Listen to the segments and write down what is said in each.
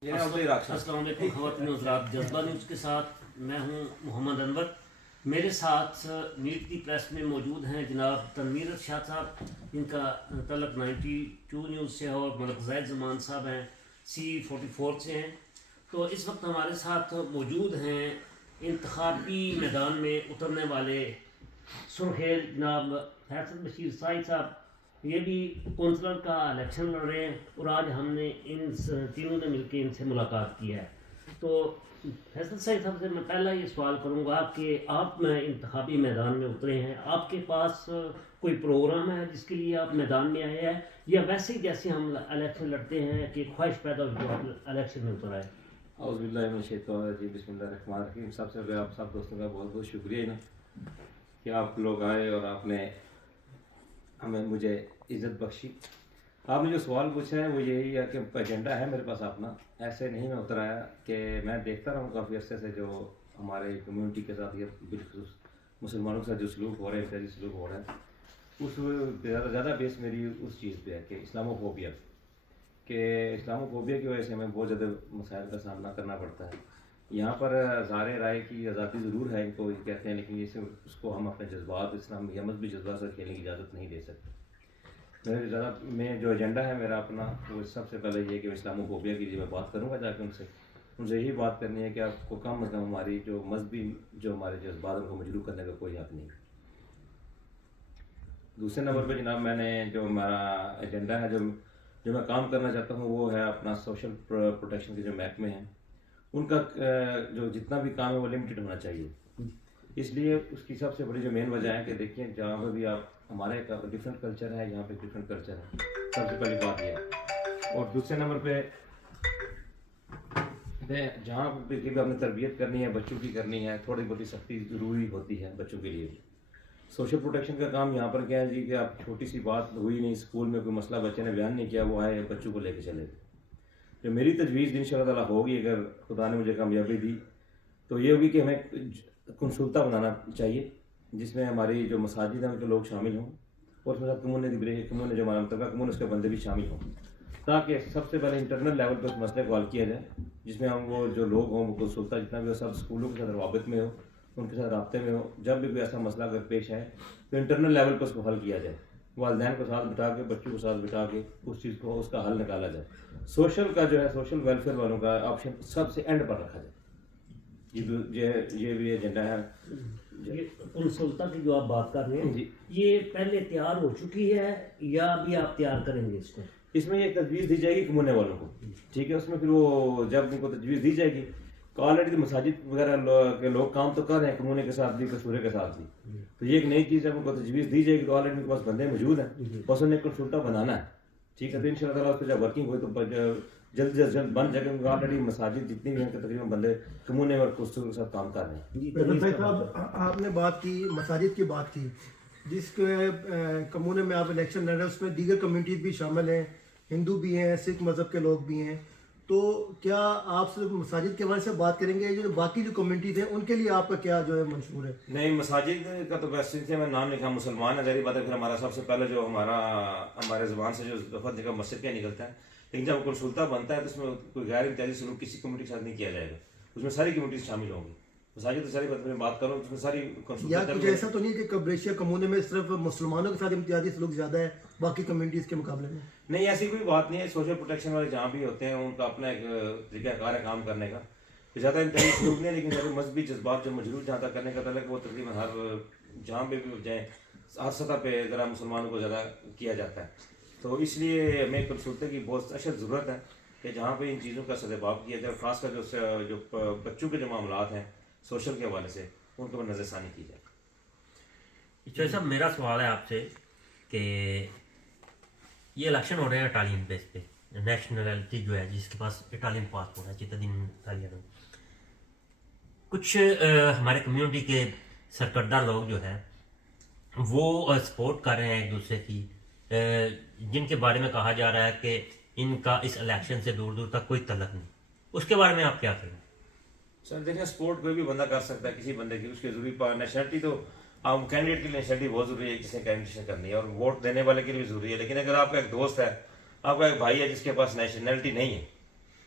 अस्सलाम वालेकुम ख़वातीन व हज़रात, जज्बा न्यूज़ के साथ मैं हूं मोहम्मद अनवर। मेरे साथ मीट दी प्रेस में मौजूद हैं जनाब तनवीर शाह साहब, इनका तल्लुक़ 92 न्यूज़ से है, और मलक ज़ैद ज़मान साहब हैं C44 से हैं। तो इस वक्त हमारे साथ मौजूद हैं इंतखाबी मैदान में उतरने वाले सुरखेल जनाब फैसल बशीर साहिब साहब। ये भी कौंसलर का इलेक्शन लड़ रहे हैं, और आज हमने इन तीनों ने मिलकर इनसे मुलाकात की है। तो फैसल साहब से मैं पहला ये सवाल करूंगा कि आप इंतखाबी मैदान में उतरे हैं, आपके पास कोई प्रोग्राम है जिसके लिए आप मैदान में आए हैं, या वैसे ही जैसे हम इलेक्शन लड़ते हैं कि ख्वाहिश पैदा हुई तो आप इलेक्शन में उतर आए? बिस्मिल्लाहिर्रहमानिर्रहीम। सबसे पहले आप सब दोस्तों का बहुत बहुत शुक्रिया ना कि आप लोग आए और आपने मुझे इज़्ज़त बख्शी। आपने जो सवाल पूछा है वो यही है कि एजेंडा है मेरे पास अपना, ऐसे नहीं मैं उतर आया कि मैं देखता रहा हूँ काफ़ी अर्से से जो हमारे कम्युनिटी के साथ या बिलखुसूस मुसलमानों के साथ जो सलूक हो रहा है, इंतजाजी सलूक हो रहा है, उस ज़्यादा बेस मेरी उस चीज़ पे है कि इस्लामोफोबिया की वजह से हमें बहुत ज़्यादा मसाइल का सामना करना पड़ता है। यहाँ पर ज़ाहिर राय की आज़ादी ज़रूर है, इनको कहते हैं, लेकिन इसे उसको हम अपने जज्बात इस्लाम या मजहबी जज्बात से खेलने की इजाज़त नहीं दे सकते। मैं जो एजेंडा है मेरा अपना, वो सबसे पहले ये कि इस्लामोफोबिया की मैं बात करूँगा जाके उनसे यही बात करनी है कि आपको कम अज़ कम हमारी जो मजहबी जो हमारे जज्बात उनको मजरूह करने का कोई हक़ नहीं। दूसरे नंबर पर जनाब मैंने जो हमारा एजेंडा है, जो मैं काम करना चाहता हूँ, वो है अपना सोशल प्रोटेक्शन के जो महकमे हैं उनका जो जितना भी काम है वो लिमिटेड होना चाहिए। इसलिए उसकी सबसे बड़ी जो मेन वजह है कि देखिए जहाँ पर भी आप हमारे डिफरेंट कल्चर है, यहाँ पे डिफरेंट कल्चर है, सबसे पहली बात ये है। और दूसरे नंबर पे जहाँ पे भी आपने तरबियत करनी है, बच्चों की करनी है, थोड़ी बहुत सख्ती ज़रूरी होती है बच्चों के लिए। सोशल प्रोटेक्शन का काम यहाँ पर क्या है जी कि आप छोटी सी बात हुई नहीं, स्कूल में कोई मसला बच्चे ने बयान नहीं किया, वो आए बच्चों को लेके चले गए। जो मेरी तजवीज़ इंशाअल्लाह ताला होगी, अगर खुदा ने मुझे कामयाबी दी, तो ये होगी कि हमें कंसुलता बनाना चाहिए जिसमें हमारी जो मसाजिद हैं उनके लोग शामिल हों, और उसमें सब कम्यून जो हमारा मतलब कम्यून उसके बंदे भी शामिल हों, ताकि सबसे पहले इंटरनल लेवल पर उस मसले को हल किया जाए, जिसमें हम वो जो लोग हों वो कंसुलता जितना भी हो सब स्कूलों के साथ रवाबित में हो, उनके साथ राब्ते में हो। जब भी कोई ऐसा मसला अगर पेश आए तो इंटरनल लेवल पर उसको हल किया जाए, वालिदैन को साथ बिठा के, बच्चों को साथ बिठा के उस चीज़ को उसका हल निकाला जाए। सोशल का जो है सोशल वेलफेयर वालों का ऑप्शन सबसे एंड पर रखा जाए। ये भी एजेंडा है। कंसुलता की जो आप बात कर रहे हैं, ये पहले तैयार हो चुकी है या अभी आप तैयार करेंगे इसको? इसमें ये तजवीज़ दी जाएगी कमूने वालों को, ठीक है। उसमें फिर वो जब उनको तजवीज़ दी जाएगी तो ऑलरेडी मसाजिद वगैरह के लोग काम तो कर रहे हैं, कमूने के साथ भी, कसूरे के साथ भी। तो ये एक नई चीज़ जब उनको तजवीज़ दी जाएगी तो ऑलरेडी उनके पास बंदे मौजूद हैं, बस उन्हें कंसुलता बनाना है, ठीक है। तो इंशाअल्लाह ताला उस पर जब वर्किंग हुई तो जल्द से जल्द बन जाएगा। ऑलरेडी मसाजिद जितनी भी हैं तकरीबन बंदे कमूने और कसूर के साथ काम कर रहे हैं। आपने बात की मसाजिद की बात की, जिसके कमूने में आप इलेक्शन लड़ रहे हैं उसमें दीगर कम्युनिटीज़ भी शामिल हैं, हिंदू भी हैं, सिख मज़हब के लोग भी हैं। तो क्या आप सिर्फ मसाजिद के बारे से बात करेंगे, जो बाकी जो कम्युनिटीज़ हैं उनके लिए आपका क्या जो है मंशूर है? नहीं, मसाजिद का तो वैसे से मैं नाम लिखा मुसलमान है, जरी बात है। फिर हमारा सबसे पहले जो हमारे ज़बान से जो लफ्ज़ निकला मस्जिद क्या निकलता है, लेकिन जब कंसुलता बनता है तो उसमें कोई गैर इंतजाजी सलूक किसी कम्युनिटी के साथ नहीं किया जाएगा, उसमें सारी कम्युनिटीज शामिल होंगी। मसाजिद तो सारी बात करूँ उसमें सारी या कुछ ऐसा तो नहीं कि कब्रेशिया कम्यूने में सिर्फ मुसलमानों के साथ इम्तियाजी सलूक ज़्यादा है बाकी कम्युनिटीज़ के मुकाबले में? नहीं, ऐसी कोई बात नहीं है। सोशल प्रोटेक्शन वाले जहाँ भी होते हैं उनका अपना एक तरीक़ाकार है काम करने का, ज़्यादा इंतजाजी सलूक नहीं है, लेकिन सारे मजहबी जज्बात जो मजरूह जहाँ तक करने का तलक वो तकरीबन हर जहाँ पे भी जाए हर सतह पे ज़रा मुसलमानों को ज़्यादा किया जाता है। तो इसलिए हमें कंसुलते की बहुत अशद ज़रूरत है कि जहाँ पे इन चीज़ों का सदेबाब किया जाए, खासकर जो बच्चों के जो मामलात हैं सोशल के हवाले से उनको पर नज़रसानी की जाए। तो साहब मेरा सवाल है आपसे कि ये इलेक्शन हो रहे हैं इटालियन बेस पे, नेशनलिटी जो है जिसके पास इटालियन पासपोर्ट है, चित्तदीन इटालियन। कुछ हमारे कम्युनिटी के सरकर्दा लोग जो है वो सपोर्ट कर रहे हैं एक दूसरे की, जिनके बारे में कहा जा रहा है कि इनका इस इलेक्शन से दूर दूर तक कोई तल्लक नहीं। उसके बारे में आप क्या करेंगे? सर देखिए, सपोर्ट कोई भी बंदा कर सकता है किसी बंदे की, उसकी जरूरी नेशनलिटी तो आप कैंडिडेट के लिए नेशनलिटी बहुत जरूरी है, जिसने कैंडिडेशन करनी है, और वोट देने वाले के लिए भी जरूरी है। लेकिन अगर आपका एक दोस्त है, आपका एक भाई है जिसके पास नेशनलिटी नहीं है,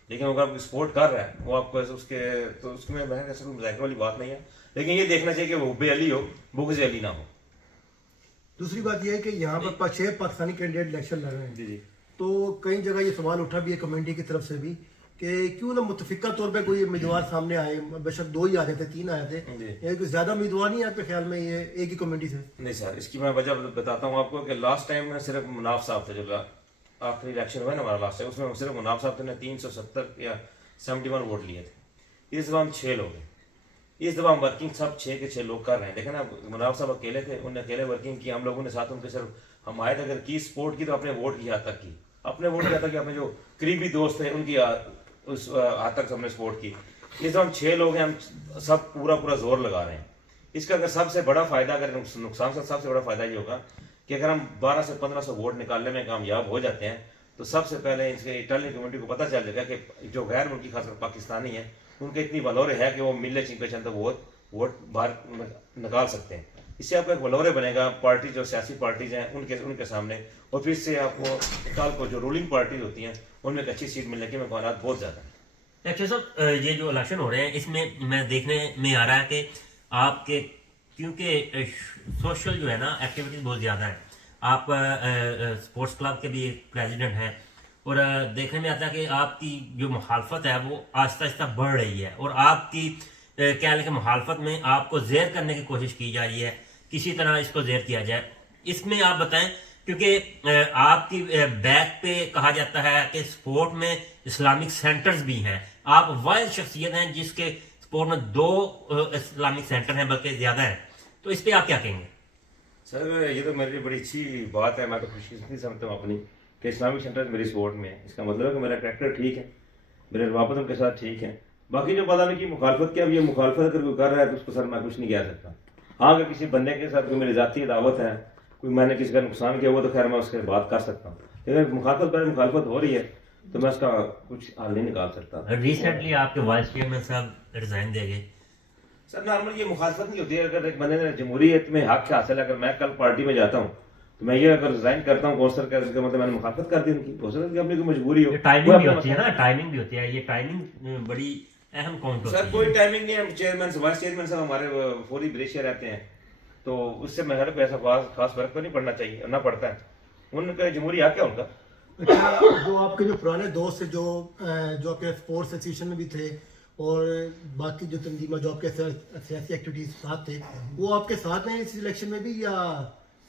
लेकिन अगर आप सपोर्ट कर रहा है वो आपको उसके तो उसमें मैं ऐसा कोई मजाक वाली बात नहीं है, लेकिन ये देखना चाहिए कि वो हुब्बे अली हो, बुग़्ज़ अली ना हो। दूसरी बात यह है कि यहाँ पर 6 पाकिस्तानी कैंडिडेट इलेक्शन लड़ रहे हैं, जी जी। तो कई जगह ये सवाल उठा भी है कम्युनिटी की तरफ से भी कि क्यों ना मुतफिका तौर पे कोई उम्मीदवार सामने आए, बेशक 2 ही आ रहे थे, 3 आए थे, एक ज्यादा उम्मीदवार नहीं है आपके ख्याल में ये एक ही कम्युनिटी से? नहीं सर, इसकी मैं वजह बताता हूँ आपको कि लास्ट टाइम में सिर्फ मुनाफ साहब थे, जो आखिरी इलेक्शन हुआ ना हमारा लास्ट टाइम, उसमें सिर्फ मुनाफ साहब थे ने 370 या 71 वोट लिए थे। इस दफा हम 6 लोग हैं, इस दफा हम वर्किंग सब 6 के 6 लोग कर रहे हैं। देखें ना, मुनाफ साहब अकेले थे, उन्होंने अकेले वर्किंग की, हम लोगों ने साथ उनके सिर्फ हम आए थे, अगर की सपोर्ट की तो अपने वोट की हद तक की, अपने वोट की हद तक, अपने जो करीबी दोस्त थे उनकी उस हद तक हमने सपोर्ट की। इस दफा हम 6 लोग हैं, हम सब पूरा जोर लगा रहे हैं। इसका अगर सबसे बड़ा फायदा, अगर नुकसान से सबसे बड़ा फायदा ये होगा कि अगर हम 1200 से 1500 वोट निकालने में कामयाब हो जाते हैं तो सबसे पहले इसके इटालियन कम्युनिटी को पता चल जाएगा कि जो गैर मुल्की खासकर पाकिस्तानी है उनके इतनी वलोरे है कि वो मिलने चिंपे चंद वोट बाहर निकाल सकते हैं। इससे आपका एक वलोरे बनेगा पार्टी, जो सियासी पार्टीज हैं उनके सामने, और फिर से आपको कल को जो रूलिंग पार्टीज होती हैं उनमें एक अच्छी सीट मिलने के इम्कान बहुत ज़्यादा है। एक्चुअली साहब, ये जो इलेक्शन हो रहे हैं इसमें मैं देखने में आ रहा है कि आपके क्योंकि सोशल जो है ना एक्टिविटीज बहुत ज़्यादा है, आप स्पोर्ट्स क्लब के भी प्रेसिडेंट हैं, और देखने में आता है कि आपकी जो मुखालफत है वो आहिस्ता आहिस्ता बढ़ रही है, और आपकी क्या लेकिन मुखालफत में आपको ज़ेर करने की कोशिश की जा रही है, किसी तरह इसको ज़ेर किया जाए। इसमें आप बताएं, क्योंकि आपकी बैक पे कहा जाता है कि स्पोर्ट में इस्लामिक सेंटर्स भी हैं, आप वाहिद शख्सियत हैं जिसके स्पोर्ट में 2 इस्लामिक सेंटर हैं, बल्कि ज़्यादा हैं, तो इस पर आप क्या कहेंगे? सर ये तो मेरे लिए बड़ी अच्छी बात है, मैं तो खुशकिस्मती समझता हूँ अपनी कि इस्लामिक सेंटर मेरी सपोर्ट में है। इसका मतलब है कि मेरा कैरेक्टर ठीक है, मेरे रवाबत उनके साथ ठीक है। बाकी जो पता नहीं कि मुखालफत क्या, अब ये मुखालफत अगर कोई कर रहा है तो उसको सर मैं कुछ नहीं कह सकता। हाँ, अगर किसी बंदे के साथ कोई मेरी जाती दावत है, कोई मैंने किसी का नुकसान किया हुआ, तो खैर मैं उसके बात कर सकता हूँ, लेकिन मुखालफत हो रही है तो मैं उसका कुछ हल नहीं निकाल सकता। रिसेंटली आपके वाइस चेयरमैन साहब रिजाइन दे गए। सर नॉर्मल ये मुखालफत नहीं होती है, अगर एक बंदे ने जमहूरियत में हक हासिल, अगर मैं कल पार्टी में जाता हूँ तो मैं ये अगर रिजाइन करता हूँ कौंसलर का, इसका मतलब मैंने मुखालफत कर दी उनकी, हो सकता है कि अपनी कोई मजबूरी हो। टाइमिंग भी होती है ना, टाइमिंग भी होती है, ये टाइमिंग बड़ी अहम काउंट होती है। सर कोई टाइमिंग नहीं है, चेयरमैन वाइस चेयरमैन साहब हमारे फौरी ब्रेशिया रहते हैं, तो उससे मेरे पे ऐसा खास फर्क तो नहीं पड़ना चाहिए, ना पड़ता है, उनका जमहूरी हक है उनका। अच्छा, जो आपके जो पुराने दोस्त है जो आपके स्पोर्ट्स एसोसिएशन में भी थे और बाकी जो तंजीमा जो आपके सियासी एक्टिविटीज साथ थे, वो आपके साथ हैं इस इलेक्शन में भी, या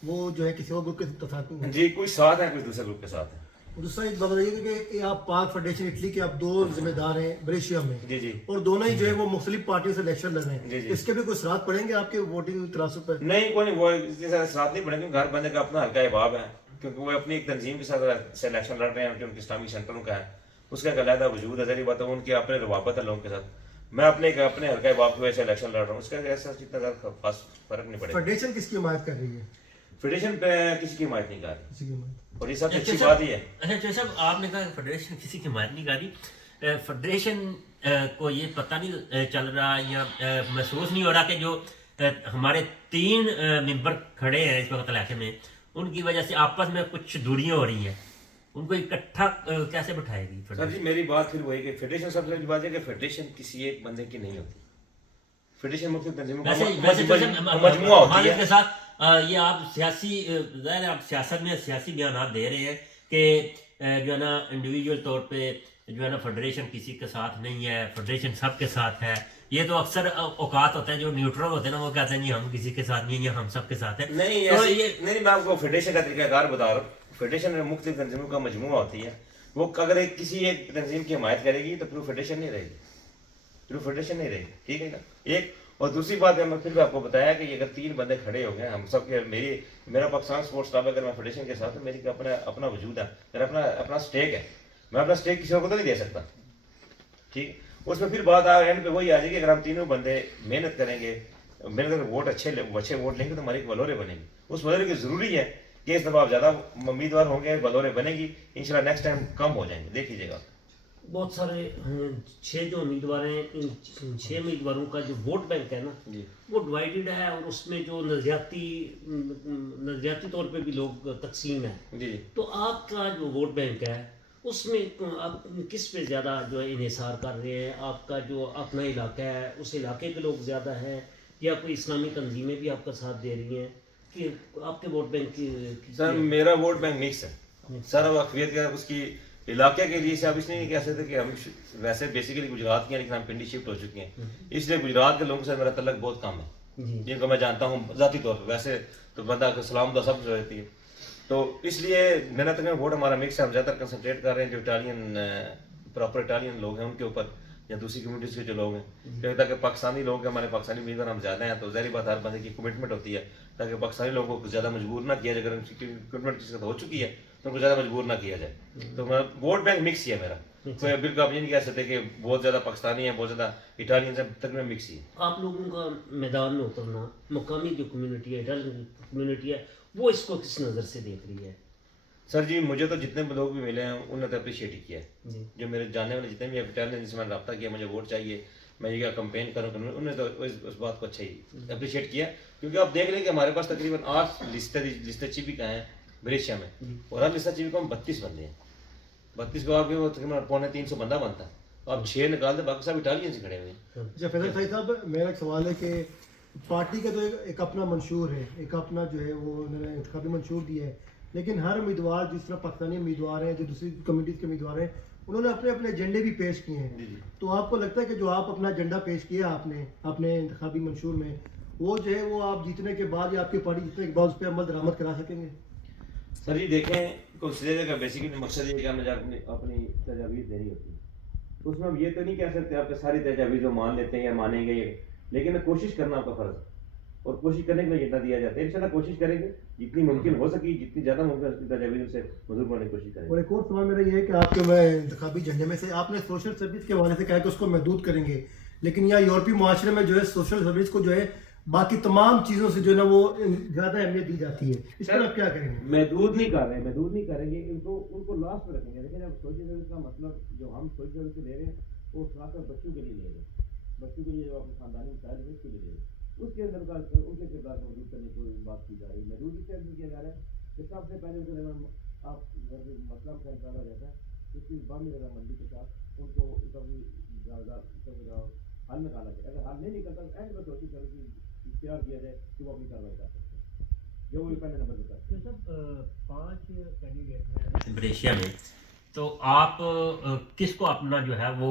वो जो है किसी और ग्रुप के साथ में? जी, कुछ साथ है, कुछ दूसरे ग्रुप के साथ है। दूसरा एक बात रही कि आप पाक फेडरेशन इटली के आप 2 जिम्मेदार हैं ब्रेशिया में, जी जी, और दोनों ही जो है वो मुख्तलिफ पार्टियों से इलेक्शन लड़ रहे जी, हैं, जी। इसके भी कुछ असरात पड़ेंगे आपके वोटिंग तरासुब पर? नहीं, कोई नहीं, वो इसके साथ नहीं पड़ेंगे, घर बंदे का अपना हल्का हिबाब है, क्योंकि वो अपनी एक तंजीम के साथ सिलेक्शन लड़ रहे हैं जो उनके इस्लामिक सेंटरों का है, उसका एक अलहदा वजूद है, जरी बात है, उनके अपने रवाबत है लोगों के साथ। मैं अपने हल्का हिबाब की वजह से इलेक्शन लड़ रहा हूँ, उसका ऐसा जितना खास फर्क नहीं पड़ेगा। फेडरेशन किसकी हिमायत कर रही है? फेडरेशन पे किसी की हिमायत नहीं कर रही, किसी की हिमायत? और ये सबसे अच्छी बात ही है। अच्छा साहब, आपने कहा फेडरेशन किसी की हिमायत नहीं कर रही, फेडरेशन को ये पता नहीं चल रहा या महसूस नहीं हो रहा कि जो हमारे 3 मेंबर खड़े हैं इस वक्त इलाके में, उनकी वजह से आपस में कुछ दूरियां हो रही हैं, उनको इकट्ठा कैसे बैठाएगी सर जी, मेरी बात फिर वही कि फेडरेशन, सबसे बड़ी बात है कि फेडरेशन किसी एक बंदे की नहीं होती, फेडरेशन मुख्तलिफ तंजीमों का मजमुआ होती है। के साथ ये आप सियासी ज़ाहिर है, आप सियासत में सियासी बयान दे रहे हैं कि जो है ना इंडिविजुअल तौर पे जो है ना फेडरेशन किसी के साथ नहीं है, फेडरेशन सबके साथ है। ये तो अक्सर औकात होते हैं जो न्यूट्रल होते हैं ना, वो कहते हैं जी हम किसी के साथ नहीं है, हम सबके साथ है। नहीं, तो ये नहीं, मैं आपको फेडरेशन का तरीकाकार बता रहा हूँ। फेडरेशन में मुख्तलिफ तंजीमों का मजमुआ होती है, वो अगर किसी एक तंजीम की हिमायत करेगी तो फिर फेडरेशन नहीं रहेगी, ठीक है ना। एक और दूसरी बात है, मैं फिर भी आपको बताया कि अगर 3 बंदे खड़े हो गए, हम सब के मेरा पाकिस्तान स्पोर्ट्स क्लब, अगर मैं फेडरेशन के साथ, मेरी अपना वजूद है, मेरा अपना स्टेक है, मैं अपना स्टेक किसी को तो नहीं दे सकता, ठीक। उसमें फिर बात एंड पे वही आ जाएगी, अगर हम तीनों बंदे मेहनत करेंगे, वोट अच्छे वोट लेंगे तो हमारी बलोरे बनेगी। उस बलोरे की जरूरी है कि इस दफा आप ज्यादा उम्मीदवार होंगे, बलोरे बनेगी, इंशाल्लाह नेक्स्ट टाइम कम हो जाएंगे, देख लीजिएगा। बहुत सारे 6 जो उम्मीदवार हैं, इन 6 उम्मीदवारों का जो वोट बैंक है ना जी, वो डिवाइडेड है, और उसमें जो नजरियाती तौर पे भी लोग तकसीम है। जी, तो आपका जो वोट बैंक है उसमें आप किस पे ज़्यादा जो है इन्हिसार कर रहे हैं? आपका जो अपना इलाका है उस इलाके के लोग ज़्यादा हैं, या कोई इस्लामी तंजीमें भी आपका साथ दे रही हैं, कि आपके वोट बैंक की सर मेरा वोट बैंक मिक्स है सर। अब अकलियत का उसकी इलाके के लिए से आप इसलिए नहीं कह सकते कि हम वैसे बेसिकली गुजरात के हैं, लेकिन हम पिंडी शिफ्ट हो चुके हैं, इसलिए गुजरात के लोगों से मेरा तल्लक बहुत कम है, जी। जिनको मैं जानता हूँ ज़ाती तौर पर। वैसे तो बंदा को सलाम तो सब रहती है, तो इसलिए मेरा तकरीबन वोट हमारा मिक्स है। हम ज़्यादातर कंसनट्रेट कर रहे हैं जो इटालियन प्रॉपर इटालियन लोग हैं उनके ऊपर, या दूसरी कम्युनिटीज़ के जो लोग हैं, क्योंकि ताकि पाकिस्तानी लोग हैं, हमारे पाकिस्तानी उम्मीदवार हम ज़्यादा हैं, तो ज़ाहिर बात हर बंदे की कमिटमेंट होती है ताकि पाकिस्तानी लोगों को ज़्यादा मजबूर ना किया जाए। अगर उनकी कमिटमेंट किसी हो चुकी है तो उनको ज़्यादा मजबूर ना किया जाए। तो मैं वोट बैंक मिक्स ही है मेरा, कोई बिल्कुल आप ये नहीं कह सकते कि बहुत ज़्यादा पाकिस्तानी है, बहुत ज़्यादा इटालियन है, तकरीबन मिक्स ही है। आप लोगों का मैदान में उतरना, मुकामी जो कम्युनिटी है, इटालियन कम्युनिटी है, वो इसको किस नज़र से देख रही है? सर जी मुझे तो जितने भी लोग भी मिले हैं उन्होंने तो अप्रिशिएट ही किया है। जी। जो मेरे जानने वाले जितने भी इटालियन जिनसे मैंने रब्ता किया, मुझे वोट चाहिए, मैं ये क्या कंपेन करूँ, उन्होंने तो उस बात को अच्छा ही अप्रिशिएट किया। क्योंकि आप देख लें कि हमारे पास तकरीबन 8 लिस्टें चिपिका हैं ब्रिटिशा में, और हर लिस्टा चिपिका में 32 बंदे हैं। 32 को आपके वो तकरीबन 250 बंदा बनता है, तो आप 6 निकाल दे, बाकी सब इटालियन से खड़े हुए हैं। अच्छा फैसल भाई साहब, मेरा एक सवाल है कि पार्टी का तो एक अपना मंशूर है, एक अपना जो है वो उन्होंने इंतखाबी मंशूर दिया है, लेकिन हर उम्मीदवार जिस तरह पाकिस्तानी उम्मीदवार हैं, जो दूसरी कम्युनिटीज़ के उम्मीदवार हैं, उन्होंने अपने अपने एजेंडे भी पेश किए हैं। तो आपको लगता है कि जो आप अपना एजेंडा पेश किया आपने अपने इंतखाबी मंशूर में, वो जो है वो आप जीतने के बाद या आपकी पार्टी जीतने के बाद उस पर अमल दरामद करा सकेंगे? सर जी देखें, कंसिडर का बेसिकली मकसद ये कि हमें अपनी तजावीज़ देनी होती है, तो उसमें हम ये तो नहीं कह सकते आपके सारी तजावीज़ जो मान लेते हैं या मानेंगे ये, लेकिन कोशिश करना आपका फ़र्ज़ है, और कोशिश करने के लिए जितना दिया जाता है इंशाल्लाह कोशिश करेंगे जितनी मुमकिन हो सकी, जितनी ज़्यादा मुमकिन उसकी तजावीज़ से मजबूर करने की कोशिश करेंगे। और एक और सवाल मेरा ये है कि आपके मैं इंतखाबी झंडे में से आपने सोशल सर्विस के हवाले से कहा कि उसको महदूद करेंगे, लेकिन यहाँ यूरोपीय माशरे में जो है सोशल सर्विस को जो है बाकी तमाम चीज़ों से जो है ना वो ज़्यादा अहमियत दी जाती है, इस पर आप क्या करेंगे? महदूद नहीं कर रहे, महदूद नहीं करेंगे, उनको लास्ट में रखेंगे। लेकिन अब सोशल सर्विस का मतलब जो हम सोशल सर्विस ले रहे हैं वो खासकर बच्चों के लिए ले रहे हैं, बच्चों के लिए जो अपने खानदानी मसाइल है उसके लिए ले रहे हैं, उसके अंदर का उनके किरदार को मजबूत करने की बात की जा रही है। महदूद इस तरह किया जा रहा है कि सबसे पहले उनके आप मसला का पैदा हो जाता है उसकी बंद रजामंदी के साथ उनको हल निकाला जाए। अगर हल नहीं निकलता तो एंड में सोशल सर्विस की इख्तियार दिया जाए कि वो अपनी कार्रवाई कर सकते हैं, जो वो पहले नंबर पर करते हैं। सब 5 कैंडिडेट हैं ब्रेशिया में, तो आप किसको अपना जो है वो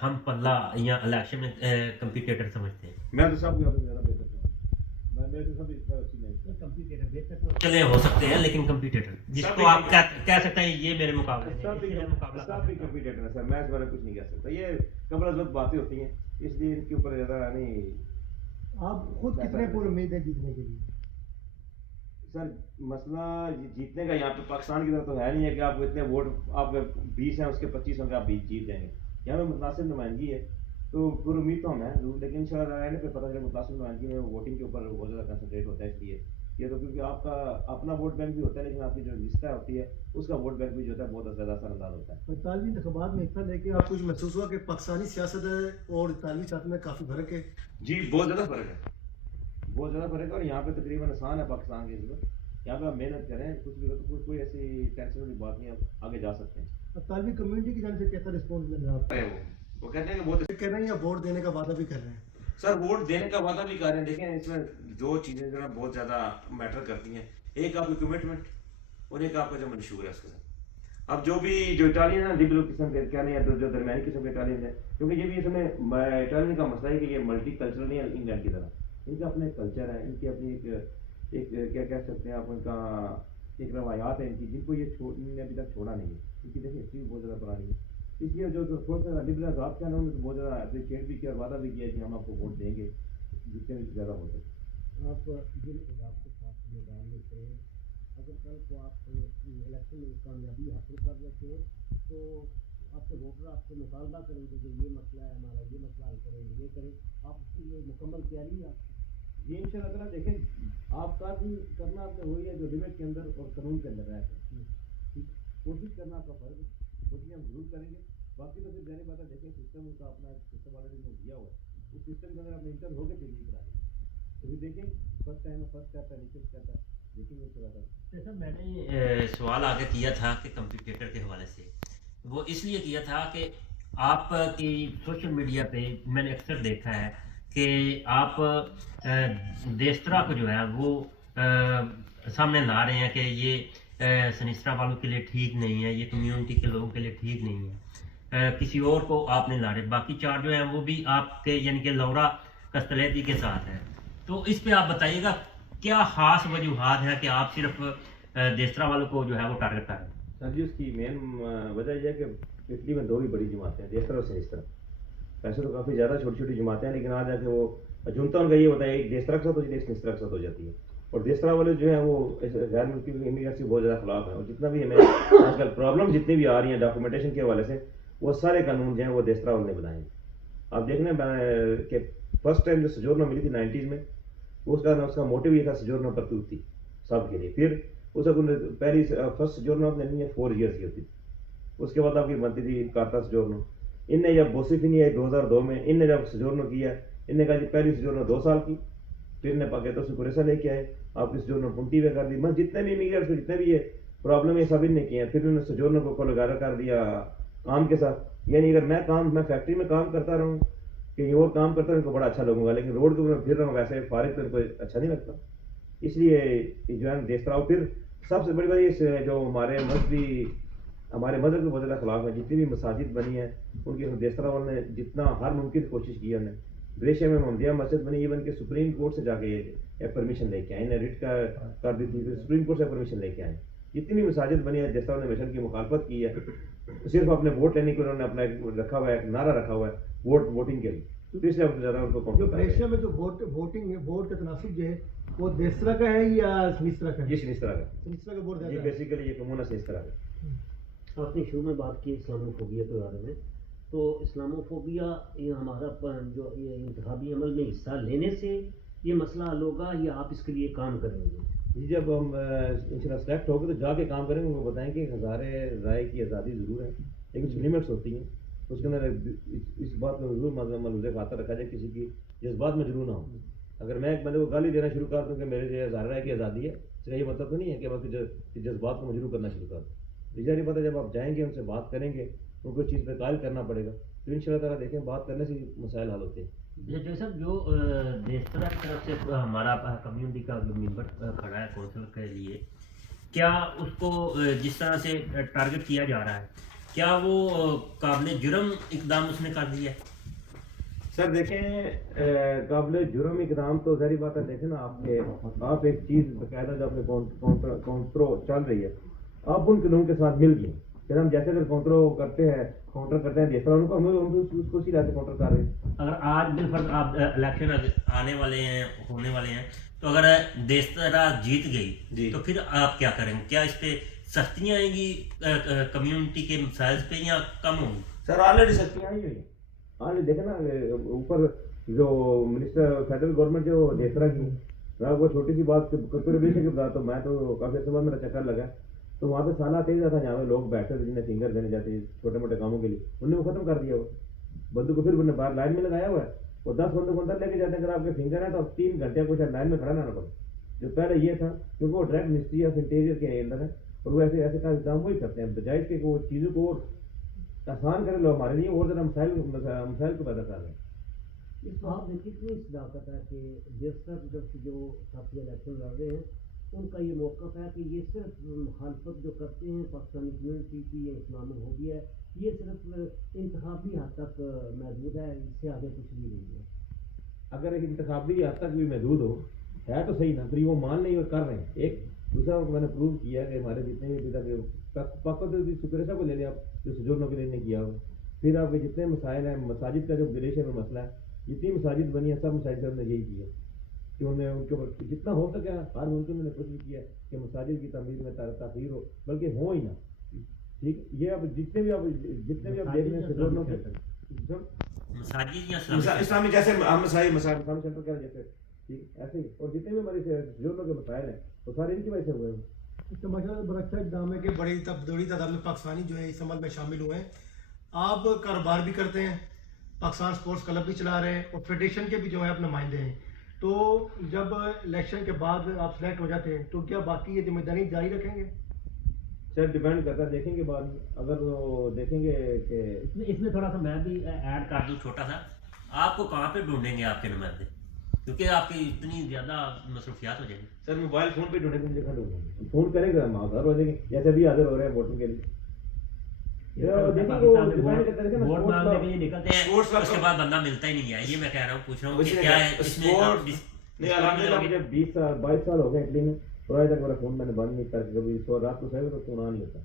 हम पल्ला या इलेक्शन में कंपटीटर समझते हैं? मैं तो सब ज़्यादा बेहतर समझता हूं। मैं तो सब इसका अच्छी नहीं कंपटीटर बेहतर चले हो सकते हैं, लेकिन कंपटीटर जिसको आप कह सकते हैं ये मेरे मुकाबले में, सब इससे मुकाबला सब भी कंपटीटर है सर। मैं इस बारे में कुछ नहीं कह सकता, ये कबल अज़ वक्त बातें होती हैं, इसलिए इनके ऊपर ज़्यादा नहीं। आप खुद कितने पूरी उम्मीद है जीतने के लिए? सर मसला जीतने का यहाँ पे पाकिस्तान की तरह तो है नहीं है कि आपको इतने वोट आपके 20 हैं उसके 25 होंगे आप जीत जाएंगे। यहाँ पे मुतनासिब नुमाइंदगी है, तो पूरी उम्मीद तो हम है जरूर, लेकिन इंशाल्लाह रहने पे पता चले मुतनासिब नुमाइंदगी में वोटिंग के ऊपर बहुत ज़्यादा कंसनट्रेट होता है। इसलिए ये तो क्योंकि आपका अपना वोट बैंक भी होता है, लेकिन आपकी जो लिस्टा होती है उसका वोट बैंक भी जो होता है बहुत ज़्यादा असरअंदाज होता है। तालवी इंतखाबात में हिस्सा लेके आप कुछ महसूस हुआ कि पाकिस्तानी सियासत और तालवी सियासत में काफ़ी फर्क है? जी बहुत ज़्यादा फ़र्क है, बहुत ज़्यादा फ़र्क है, और यहाँ पे तकरीबन आसान है पाकिस्तान की नस्बत। यहाँ पे आप मेहनत करें, कुछ भी हो तो कोई ऐसी टेंशन वाली बात नहीं, आप आगे जा सकते हैं। अब तालवी कम्युनिटी की जाने से कैसा रिस्पॉन्स मिल रहा है आपको? वो कहते हैं कि बहुत कह रहे हैं या वोट देने का वादा भी कर रहे हैं? सर वोट देने का वादा भी कर रहे हैं, लेकिन इसमें दो चीज़ें जो है बहुत ज़्यादा मैटर करती हैं, एक आपकी कमिटमेंट और एक आपका जो मंशूर है उसके साथ। अब जो भी जो इटालियन है लिबरल किस्म के क्या नहीं है, जो दरमियानी किस्म के इटालियन है, क्योंकि ये भी इसमें इटालियन का मसला है कि ये मल्टी कल्चरल नहीं है इंग्लैंड की तरह, इनका अपना एक कल्चर है, इनकी अपनी एक क्या कह सकते हैं आप, उनका एक रवायात है इनकी, जिनको ये इन्होंने अभी तक छोड़ा नहीं है। इनकी देखिए हिस्ट्री बहुत ज़्यादा पुरानी है, इसलिए जो थोड़ा सा लिबरल रात का उन्होंने बहुत ज़्यादा अप्रिशिएट भी किया और वादा भी किया कि हम आपको वोट देंगे जितने भी ज़्यादा हो सके। आप जिन इदारों के साथ मैदान में उतरे, अगर कल को आप इलेक्शन में कामयाबी हासिल कर लेते हैं तो आपके वोटर आपसे मुतालबा करेंगे कि ये मसला है हमारा, ये मसला हल करें, ये करें, आप उसके लिए मुकम्मल तैयारी है आपकी? ये इंशाल्लाह ताला देखें आप काम करना आपने वही है जो लिमिट के अंदर और कानून के अंदर रहकर ठीक कोशिश करना आपका फ़र्ज है, कोशिश हम जरूर करेंगे। बाकी तो फिर जारी बात है, देखें सिस्टम उनका अपना सिस्टम वाले ने दिया हुआ है, उस सिस्टम के अंदर अपने इंटर होकर चलिए करा देंगे। तो फिर देखें फर्स्ट टाइम है, फर्स्ट स्टेप है, नीचे स्टेप है, जैसा मैंने सवाल आगे किया था कि कंप्यूटर के हवाले से, वो इसलिए किया था कि आपकी सोशल मीडिया पे मैंने अक्सर देखा है कि आप देशतरा को जो है वो सामने ला रहे हैं कि ये सनिस्त्रा वालों के लिए ठीक नहीं है, ये कम्युनिटी के लोगों के लिए ठीक नहीं है। किसी और को आप नहीं ला रहे, बाकी 4 जो हैं वो भी आपके यानी कि लौरा कस्तलेती के साथ है। तो इस पे आप बताइएगा क्या खास वजूहात है कि आप सिर्फ देशतरा वालों को जो है वो टारगेट कर रहे हैं? सर जी, उसकी मेन वजह यह है कि इटली में 2 ही बड़ी जमातें हैं, देशतरा और सनिस्त्रा। वैसे तो काफ़ी ज़्यादा छोटी छोटी जमातें हैं, लेकिन आज जाके वो जुनता उनका ये होता है, एक देशतरा के साथ हो जाती है, एक सनिस्त्रा के साथ हो जाती है। और देशतरा वाले जो हैं वो गैर मुल्की इमिग्रेंट्स के बहुत ज़्यादा खिलाफ हैं। और जितना भी हमें आजकल प्रॉब्लम जितनी भी आ रही हैं डॉक्यूमेंटेशन के हवाले से, वो सारे कानून जो हैं वो देशतरा वाले ने बनाए हैं। आप देख लें कि फर्स्ट टाइम जो सजोरना मिली थी 90s में, उसका मोटिव ये था सजोरना प्रत्युक्ति सब के लिए। फिर उसका पहली फर्स्ट सजोरना आपने 4 ईयर्स की होती थी, उसके बाद आपकी बनती थी कार्ता सजोरनो। इनने जब बोसिफिनी आई 2002 में, इनने जब सजोरनो किया, इनने कहा जी पहली सजोरनो 2 साल की, फिर ने पाकेतो से कुरेसा लेके आए, आपकी सजोरनो पुंटी में कर दी। मैं जितने भी इमिग्रेंट्स जितने भी ये प्रॉब्लम है सब इनने किए हैं। फिर उन्होंने सजोरनो को कोलगारा कर दिया काम के साथ। यानी अगर मैं फैक्ट्री में काम करता रहूँ, कहीं और काम करता हूँ, इनको बड़ा अच्छा लगूंगा, लेकिन रोड पे मैं फिर रहा हूँ वैसे फारिग तो इनको अच्छा नहीं लगता। इसलिए जो है देशतरा। फिर सबसे बड़ी बात ये जो हमारे मजहब के बहुत ज़्यादा खिलाफ है। जितनी भी मसाजिद बनी है उनकी देशतरा वालों ने जितना हर मुमकिन कोशिश की है। उन्हें ब्रेशिया में मोहम्मदिया मस्जिद बनी, इवन के सुप्रीम कोर्ट से जाके ये परमिशन लेके आए, इन्हें रिट कर दी थी, फिर सुप्रीम कोर्ट से परमिशन लेके आए। जितनी भी मसाजिद बनी है देशतरा ने मिशन की मुखालफत की है, सिर्फ अपने वोट लेने के लिए उन्होंने अपना रखा हुआ है, एक नारा रखा हुआ है वोटिंग के लिए। तो इसलिए अब ज़्यादा उनको जो ब्रेशिया में जो वोटिंग है, वोट का तनासुब जो है वो देशतरा का है या सनिस्त्रा का है? ये सनिस्त्रा का, सनिस्त्रा का वोट ये ज़्यादा है। बेसिकली ये कमूना सनिस्त्रा का। आपने शुरू में बात की इस्लामोफोबिया के बारे में, तो इस्लामोफोबिया ये हमारा जो ये इंतखाबी अमल में हिस्सा लेने से ये मसला हल होगा या आप इसके लिए काम करेंगे? जी, जब हम इंशाल्लाह सेलेक्ट होंगे तो जाके काम करेंगे, उनको बताएं कि हज़ारे राय की आज़ादी ज़रूर है, लेकिन कुछ लिमिट्स होती हैं। उसके अंदर इस बात में ज़रूर मलूज़े खाता रखा जाए, किसी की जज्बात में जरूर ना हो। अगर मैं एक बंदे को गाली देना शुरू कर दूँ कि मेरे जो हज़ारे राय की आज़ादी है, इसका ये मतलब तो नहीं है कि मैं उसके जज्बात को मजरूह करना शुरू कर दूँ। जाहिर बात है जब आप जाएंगे उनसे बात करेंगे, उनको इस चीज़ पर कायल करना पड़ेगा, तो इंशाल्लाह ताला देखें बात करने से मसाइल हल होते हैं। जैसा जो देशतरा की तरफ से हमारा कम्युनिटी का जो मेंबर खड़ा है कौंसिल के लिए, क्या उसको जिस तरह से टारगेट किया जा रहा है, क्या वो काबिल जुर्म इकदाम उसने कर दिया है? सर देखें, काबिल जुर्म इकदाम तो ज़ाहिर बात है। देखें ना, आप एक चीज़ बाकायदा जब काउंटर चल रही है, आप उन कानून के साथ मिल गए। फिर हम जैसे अगर काउंटर करते हैं देशतरा उनको, हम उसको उसी तरह से काउंटर कर रहे हैं। अगर आज बिलफर्ज आप इलेक्शन आने वाले हैं, होने वाले हैं, तो अगर देशतरा जीत गई तो फिर आप क्या करेंगे? क्या इस पे सख्तियाँ आएंगी कम्युनिटी के मसाइल पे या कम होंगी? सर ऑलरेडी सख्तियाँ आई हुई हैं। ऑलरेडी देखे ना, ऊपर जो मिनिस्टर फेडरल गवर्नमेंट जो देशतरा की, मैं वो छोटी सी बात की बता, तो मैं तो काफ़ी समय मेरा चक्कर लगा, तो वहाँ पे साला तेज था जहाँ पे लोग बैठे थे जिन्हें फिंगर देने जाते हैं छोटे मोटे कामों के लिए, उन्होंने वो खत्म कर दिया। वो बंदूक को फिर उन्होंने बाहर लाइन में लगाया हुआ है, वो 10 बंदूक अंदर लेके जाते हैं। अगर आपके फिंगर है तो आप 3 घंटे कुछ लाइन में खड़ा ना पड़े। जो पहले ये था, क्योंकि वो डायरेक्ट मिनिस्ट्री ऑफ इंटीरियर के अंदर है, और वो ऐसे का इंतजाम वही करते हैं, बजाय के वो चीज़ों को और आसान करें लो हमारे लिए, और ज़्यादा मसाइल को पैदा कर रहे हैं। आप देखिए कितनी सदाकत है कि देशतरा की तरफ से जो साथी इलेक्शन लड़ रहे हैं उनका ये मौक़िफ़ है कि ये सिर्फ मुखालफत जो करते हैं पाकिस्तानी कम्यूनिटी की, ये इस्लामोफोबिया है, ये सिर्फ इंतखाबी हद तक महदूद है, इससे आगे कुछ भी नहीं है। अगर एक इंतखाबी हद तक भी महदूद हो है तो सही ना, फिर वो मान नहीं कर रहे हैं। एक दूसरा मैंने प्रूव किया कि हमारे जितने भी पिता के पापा तो सुकरेसा को ले लिया आप, जो सजोरनो के लिए नहीं किया हो। फिर आपके जितने मसाइल हैं, मसाजिद का जो ग्रेशन में मसला है, जितनी मसाजिद बनी है सब मसाजिद से हमने यही किया कि उन्हें उनके ऊपर जितना हो सके हर मुल्क में कोशिश किया कि मसाजिद की तमीर में ताख़ीर हो, बल्कि हो ही ना। ठीक, ये अब जितने भी आप देख रहे हैं सजोरनो के मसाजिद या इस्लामी जैसे हम मसाइल सेंटर क्या जैसे, ठीक ऐसे ही, और जितने भी हमारे सजोरनो के मसाइल हैं वो सारे इनकी वजह से हुए हैं। तो माशाल्लाह बड़ा अच्छा इक़दाम है कि बड़ी तादाद में पाकिस्तानी जो है इस अमल में शामिल हुए हैं। आप कारोबार भी करते हैं, पाकिस्तान स्पोर्ट्स क्लब भी चला रहे हैं, और फेडरेशन के भी जो है अपने नुमाइंदे हैं। तो जब इलेक्शन के बाद आप सेलेक्ट हो जाते हैं तो क्या बाकी ये जिम्मेदारी जारी रखेंगे? सर डिपेंड करता है, देखेंगे बाद में। अगर वो देखेंगे कि इसमें थोड़ा सा मैं भी ऐड कर दूं छोटा सा, आपको कहाँ पे ढूंढेंगे आपके नुमाइंदे, क्योंकि आपकी इतनी ज्यादा मसरूफियात हो जाएगी। सर मोबाइल फोन पे ढूंढेंगे, मुझे कहाँ ढूंढेंगे? फोन करेंगे हम हाजिर हो जाएंगे, जैसे भी हाजिर हो रहे हैं वोटिंग के लिए। वोट मांगने के लिए निकलते हैं, स्पोर्ट्स का उसके बाद बंदा मिलता ही नहीं है। ये मैं कह रहा हूँ, पूछ रहा हूँ कि उसने क्या है इसमें आप नहीं, अल्हम्दुलिल्लाह मुझे 20 साल 22 साल हो गए इटली में, और आज तक मेरा फोन मैंने बंद नहीं करके कभी। सो रात को सोएगा तो फोन ऑन नहीं होता,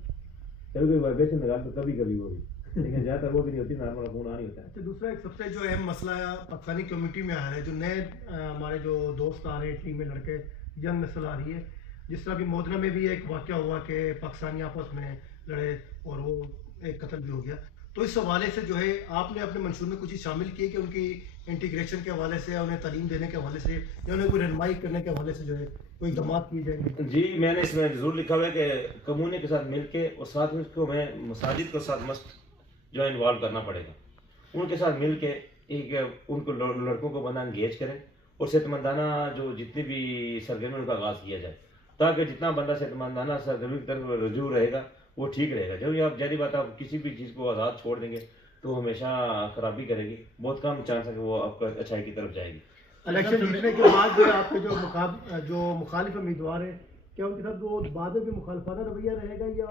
कभी कोई वाइब्रेशन लगा तो कभी कभी वो भी, लेकिन ज्यादातर वो भी नहीं होती, नॉर्मल फोन ऑन ही होता है। अच्छा, दूसरा एक सबसे जो अहम मसला है पाकिस्तानी कम्युनिटी में आ रहा है, जो नए हमारे जो दोस्त आ रहे हैं इटली में, लड़के यंग नस्ल आ रही है, जिस तरह कि मोदना में भी एक वाक़या हुआ कि पाकिस्तानी आपस में लड़े और वो एक कत्ल भी हो गया। तो इस हवाले से जो है आपने अपने मंशूर में कुछ चीज़ शामिल की कि उनकी इंटीग्रेशन के हवाले से, उन्हें तालीम देने के हवाले से, या उन्हें कोई रहनुमाई करने के हवाले से जो है कोई इक़दाम किए जाएंगे? जी मैंने इसमें जरूर लिखा हुआ है कि कम्यूने के साथ मिलके और साथ में उसको मैं मसाजिद के साथ मस्त जो है इन्वॉल्व करना पड़ेगा। उनके साथ मिलके एक उनको लड़कों को बंदा एंगेज करें और सेहतमंदाना जो जितनी भी सरगर्मी उनका आगाज़ किया जाए, ताकि जितना बंदा सेहतमंदाना सरगर्मी की तरफ रजू रहेगा वो ठीक रहेगा। जब आप जैसी बात आप किसी भी चीज़ को आज़ाद छोड़ देंगे तो हमेशा खराबी करेगी, बहुत कम चांस है कि वो आपका अच्छाई की तरफ जाएगी। इलेक्शन जीतने के बाद जो है आपके जो मुखालिफ उम्मीदवार है, क्या उनके साथ वो बाद में भी मुखालफाना रवैया रहेगा, या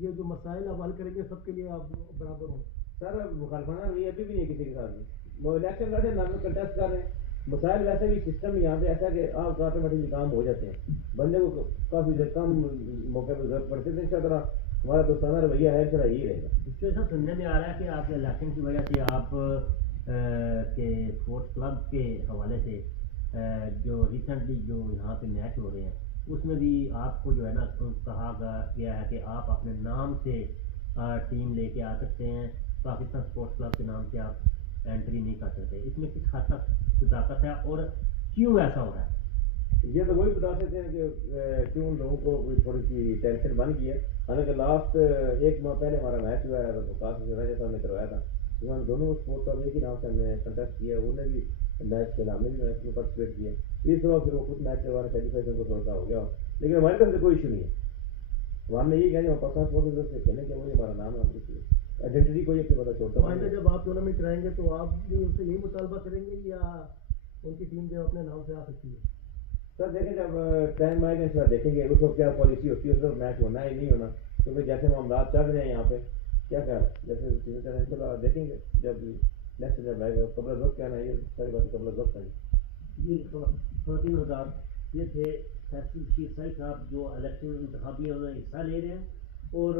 ये जो मसाइल आप हल करेंगे सबके लिए आप बराबर हों? सर मुखालफाना रवैया अभी भी नहीं किसी के साथ भी, वो इलेक्शन लड़े ना कंटेस्ट कर रहे हैं। मसाइल वैसे भी सिस्टम यहाँ पे ऐसा कि आप ऑटोमेटिकली काम हो जाते हैं, बंदे को काफ़ी कम मौके पर जरूरत पड़ती है। इस तरह हमारा दोस्ताना रवैया है, चला यही रहेगा। सिचुएशन सुनने में आ रहा है कि आपके इलेक्शन की वजह से आप के स्पोर्ट्स क्लब के हवाले से जो रिसेंटली जो यहाँ पे मैच हो रहे हैं उसमें भी आपको जो है ना कहा गया है कि आप अपने नाम से टीम लेके आ सकते हैं, पाकिस्तान स्पोर्ट्स क्लब के नाम से आप एंट्री नहीं कर सकते। इसमें किस हद तक सदाकत है और क्यों ऐसा हो रहा है? ये तो वही बता सकते हैं कि क्यों लोगों को थोड़ी सी टेंशन बन गई है। हालांकि लास्ट एक माह पहले हमारा मैच हुआ है, तो काश राजा साहब ने करवाया था, तो हम दोनों स्पोर्ट्स क्लब एक ही नाम से हमने कंटेस्ट किया, उन्होंने भी मैच खेला, हमने भी मैच में पार्टिसिपेट किया। इस दफा फिर वो खुद मैच करवाने सेटिस्फेक्शन को थोड़ा सा हो गया, लेकिन हमारी तरफ से कोई इशू नहीं है। हमने यही कहा पाकिस्तान स्पोर्ट्स से खेलने के वही हमारा नाम है, आइडेंटिटी कोई अपने पता छोड़ता है। जब आप टूर्नामेंट कराएंगे तो आप भी उनसे यही मुतालबा करेंगे या उनकी टीम जो अपने नाम से आ सकती है? सर देखें, जब टाइम आएगा इस बार देखेंगे उसको क्या पॉलिसी होती है, उसको मैच होना है नहीं होना, क्योंकि जैसे मामला चल रहे हैं यहाँ पे क्या क्या जैसे चीज़ें चल रही हैं, देखेंगे जब नेक्स्ट जब आएगा कबल वक्त क्या ना, ये सारी बातें कबल वक्त आएगी। जी ख़वातीन हज़रात, ये थे फैसल बशीर साहिब साहब जो इलेक्शन इंतखाबियों में हिस्सा ले रहे हैं और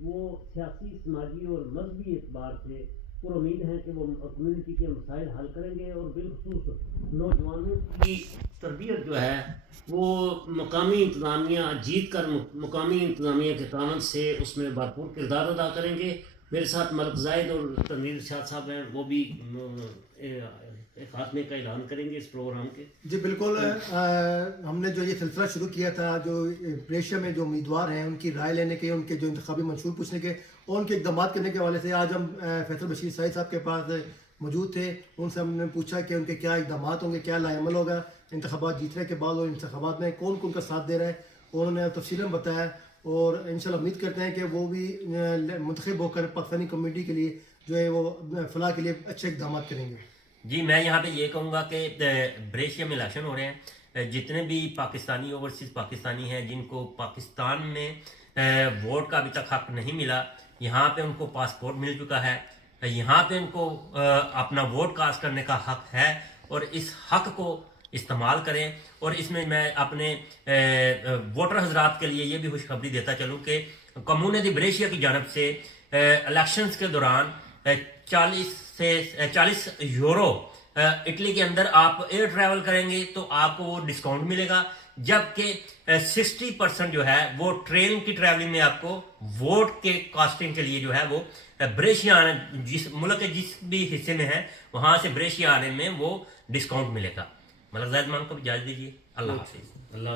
वो सियासी, समाजी और मजहबी एतबार से और उम्मीद है कि वो कम्युनिटी के मसाइल हल करेंगे और बिलखसूस नौजवानों की तरबियत जो है वो मकामी इंतज़ामिया जीत कर मकामी इंतज़ामिया के तामन से उसमें भरपूर किरदार अदा करेंगे। मेरे साथ मलक जायद और तनवीर इरशाद साहब हैं, वो भी एक खात्मे का ऐलान करेंगे इस प्रोग्राम के। जी बिल्कुल, हमने जो ये सिलसिला शुरू किया था जो प्रेशिया में जो उम्मीदवार हैं उनकी राय लेने के, उनके जो इंतखाबी मंशूर पूछने के और उनके इक़दाम करने के हवाले से आज हम फैसल बशीर साहिब साहब के पास मौजूद थे। उनसे हमने पूछा कि उनके क्या इक़दाम होंगे, क्या लाएमल होगा इंतखाबात जीतने के बाद और इंतखाबात में कौन कौन का साथ दे रहा है, उन्होंने तफसीलन बताया और इंशाल्लाह उम्मीद करते हैं कि वो भी मुंतखब होकर पाकिस्तानी कम्युनिटी के लिए जो है वो फलाह के लिए अच्छे इक़दाम करेंगे। जी मैं यहाँ पे ये कहूँगा कि ब्रेशिया में इलेक्शन हो रहे हैं, जितने भी पाकिस्तानी ओवरसीज़ पाकिस्तानी हैं जिनको पाकिस्तान में वोट का अभी तक हक नहीं मिला, यहाँ पे उनको पासपोर्ट मिल चुका है, यहाँ पे उनको अपना वोट कास्ट करने का हक है और इस हक को इस्तेमाल करें। और इसमें मैं अपने वोटर हजरात के लिए ये भी खुशखबरी देता चलूँ कि कम्यूने दी ब्रेशिया की जानब से इलेक्शंस के दौरान 40 यूरो इटली के अंदर आप एयर ट्रैवल करेंगे तो आपको वो डिस्काउंट मिलेगा, जबकि 60% जो है वो ट्रेन की ट्रैवलिंग में आपको वोट के कास्टिंग के लिए जो है वो ब्रेशिया आने, जिस मुल्क के जिस भी हिस्से में है वहां से ब्रेशिया आने में वो डिस्काउंट मिलेगा। मतलब ज़ायद मान को भी इजाज़त दीजिए। अल्लाह हाफिज़। अल्लाह